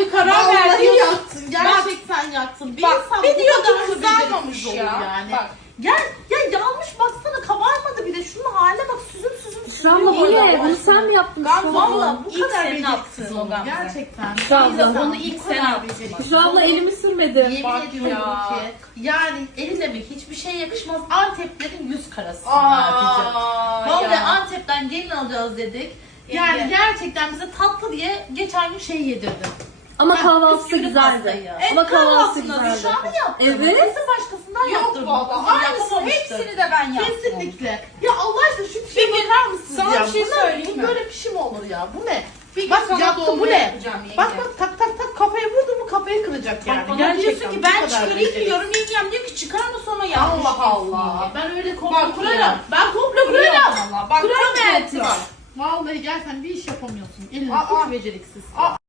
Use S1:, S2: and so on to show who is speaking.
S1: bir karar
S2: Vallahi
S1: ver diyorsun.
S2: yaktın. Gerçekten yaktın. Bir
S1: Bak,
S2: insan
S1: bir
S2: bu
S1: diyor
S2: kadar
S1: ki
S2: mı
S1: kızarmamış
S2: beceriksiz olur
S1: ya.
S2: yani?
S1: Bak.
S2: Gel ya yanmış baksana, kabarmadı bile. Şunun haline bak, süzüm
S3: Esra abla bu
S2: sürüyor.
S3: ne? Bunu sen mi yaptın?
S1: Gamze
S3: Esra abla?
S2: Valla bu
S1: İlk
S2: kadar
S1: senin
S2: beceriksiz
S1: yaptığın
S2: olur.
S1: o Gamze.
S2: Gerçekten.
S3: Esra abla,
S1: bunu ilk
S2: Bu
S1: sen
S2: kadar
S1: yaptın.
S2: beceriksiz.
S3: Esra abla elimi sürmedi.
S2: Yemin
S1: Bak
S2: ediyorum
S1: ya.
S2: ki yani eline mi hiçbir şey yakışmaz. Anteplerin yüz karası Hatice. Vallahi
S1: ya.
S2: Antep'ten gelin alacağız dedik. Yani
S1: Yenge.
S2: gerçekten bize tatlı diye geçen gün şey yedirdi.
S3: Ama
S2: Ha,
S3: kahvaltısı
S2: bisküvi
S3: güzeldi.
S2: pastayı.
S3: Ama kahvaltısı
S2: Kahvaltısını
S3: güzeldi.
S2: Şu an mı yaptın?
S3: Evet.
S2: Kesin başkasından
S1: Yok
S2: yaptırdın.
S1: valla.
S2: Kızım
S1: Aynısı
S2: yapamamıştır.
S1: hepsini de ben yaptım.
S2: Kesinlikle. Ya Allah aşkına şu pişe
S1: Bir gün
S2: bakar mısınız
S1: sana
S2: ya?
S1: bir şey
S2: Bunlar-
S1: söyleyeyim
S2: bu
S1: mi?
S2: böyle pişi mi olur ya? Bu ne?
S1: Bir gün
S2: Bak
S1: sana
S2: yaptı, bu
S1: dolma
S2: ne?
S1: yapacağım yenge.
S2: Bak tak tak tak kafaya vurdu mu kafayı kıracak yani.
S1: Bana
S2: Gerçekten
S1: diyorsun ki
S2: bu
S1: ben
S2: kadar
S1: çıkarayım
S2: beceriksiz.
S1: diyorum. Yengem diyor ki çıkarma sonra yanlış
S2: Allah
S1: diyorsun
S2: Allah.
S1: yenge.
S2: Ben öyle
S1: Bak
S2: komplo
S1: ya.
S2: kurarım. Ben komplo
S1: Kuruyorum
S2: kurarım.
S1: valla. Bak
S2: Kurarım
S1: çok
S2: hayatım.
S1: korkuyorum.
S2: Vallahi gel sen bir iş yapamıyorsun. Elin
S1: Aa.
S2: hiç beceriksiz.
S1: Aa.